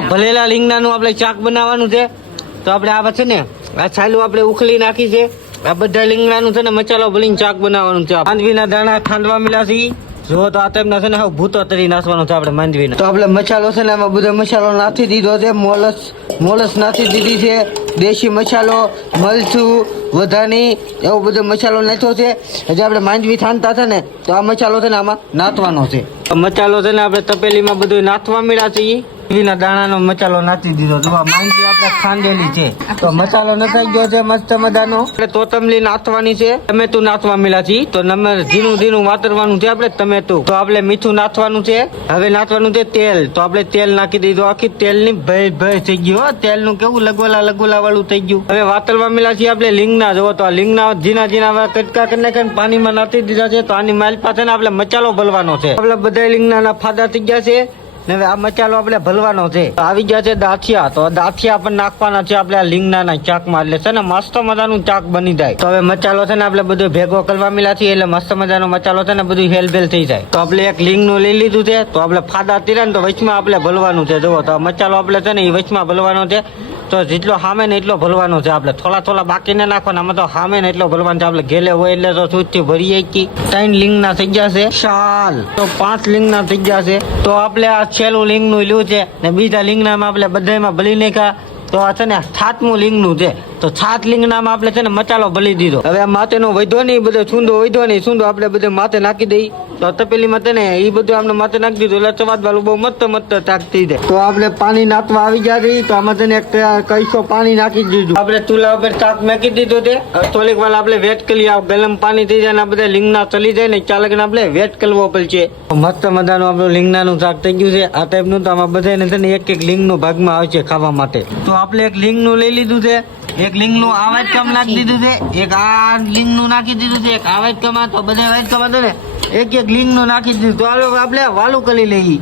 ભલેલા લીંગણાનું આપણે ચાક બનાવવાનું છે. તો આપણે આ છે ને, આ છાલું આપણે ઉખલી નાખી છે. આ બધા લીંગણાનું છે ને, મસાલો ભલીને ચાક બનાવવાનું છે. માંડવીના દાણા ખાંડવા મળ્યા છે જો તો આ ટાઈપના છે ને હવે ભૂતો તરી નાખવાનો છે આપણે માંડવીના. તો આપણે મસાલો છે ને, આમાં બધો મસાલો નાખી દીધો છે. મોલસ મોલસ નાખી દીધી છે. દેશી મસાલો, મરચું વધાની એવો બધો મસાલો નાખ્યો છે. હજી આપણે માંડવી થાનતા છે ને તો આ મસાલો છે ને આમાં નાથવાનો છે. મસાલો છે ને આપણે તપેલીમાં બધું નાથવા મળ્યા છે ઈ. દાણાનો મસાલો નાખી દીધો. જો માંડવી આપણે ખાંડેલી છે. તો મસાલો નખાઈ ગયો છે મસ્ત મજાનો. આપણે તોતમલી નાથવાની છે ટમેટું નાથવા મળ્યા છીએ તો નમે ઝીણું ઝીણું વાતરવાનું છે આપણે ટમેટું. તો આપણે મીઠું નાથવાનું છે. હવે નાખવાનું છે તેલ. તો આપણે તેલ નાખી દીધું. આખી તેલની ભય ભય થઈ ગયું હો. તેલનું કેવું લગોલા લગોલા વાળું થઈ ગયું. હવે વાતરવા મળ્યા છીએ આપણે લીંગના જોવો તો આ લીંગના જીના એવા કટકા કરી નાખીને પાણીમાં નાખી દીધા છે. તો આની માઇલ પાસે આપણે મચાલો ભલવાનો છે. આપણે બધા લીંગના ફાદા થઈ ગયા છે ને હવે આ મચાલો આપણે ભલવાનો છે. આવી ગયા છે દાથિયા તો દાથિયા પણ નાખવાના છે આપણે આ લીંગના ચાકમાં. એટલે છે ને મસ્ત મજાનું ચાક બની જાય. તો હવે મચાલો છે ને આપણે બધું ભેગો કરવા મળ્યા છીએ એટલે મસ્ત મજાનો મચાલો છે ને બધું હેલભેલ થઈ જાય. તો આપણે એક લીંગનું લઈ લીધું છે. તો આપણે ફાદા તીરા ને તો વચમાં આપણે ભલવાનું છે. જુઓ તો મચાલો આપણે છે ને એ વચમાં ભલવાનો છે. તો જેટલો સામે ને એટલો ભરવાનો છે આપણે. થોડા થોડા બાકીને નાખવાના આમાં તો સામે ને એટલો ભરવાનો છે. આપણે ઘેલે હોય એટલે તો છૂટથી ભરીએ કે ત્રણ લીંગના થઈ ગયા છે. શાલ. તો પાંચ લીંગના થઈ ગયા છે. તો આપણે આ છેલ્લું લિંગનું લ્યું છે. ને બીજા લીંગનામાં આપણે બધામાં ભલી નાખ્યા. તો આ છે ને સાતમું લિંગનું છે. તો સાત લીંગનામાં આપણે છે ને મચાલો ભલી દીધો. હવે આ માથેનો વધ્યો નહીં, બધો છૂંદો વધ્યો નહીં, છૂંદો આપણે બધે માથે નાખી દઈ. તો તપેલીમાં છે ને એ બધું આપણે માથે નાખી દીધું, એટલે ચવાદ વાળું બહુ મસ્ત મસ્ત ચાક થઈ જાય. તો આપણે પાણી નાખવા આવી ગયા છીએ, તો આમાં તને એક કઈસો પાણી નાખી દીધું. આપણે ચૂલા ઉપર ચાક નાખી દીધું તે થોડીક વાર આપણે વેટ કરી આ ગરમ પાણી થઈ જાય ને આ બધા લીંગના ચલી જાય ને ચાલકને આપણે વેટ કરવો પડશે. મસ્ત મજાનું આપણું લીંગનાનું શાક થઈ ગયું છે. આ ટાઈપનું તો આમાં બધાને છે ને એક એક લીંગનો ભાગમાં આવે છે ખાવા માટે. તો આપણે એક લિંગનું લઈ લીધું છે એક લિંગનું આ વાટકામાં નાખી દીધું છે એક આ લિંગનું નાખી દીધું છે એક આ વાટકામાં તો બધા વાટકામાં છે ને એક એક લિંગનું નાખી દીધું. તો આપણે વાલું કરી લઈએ.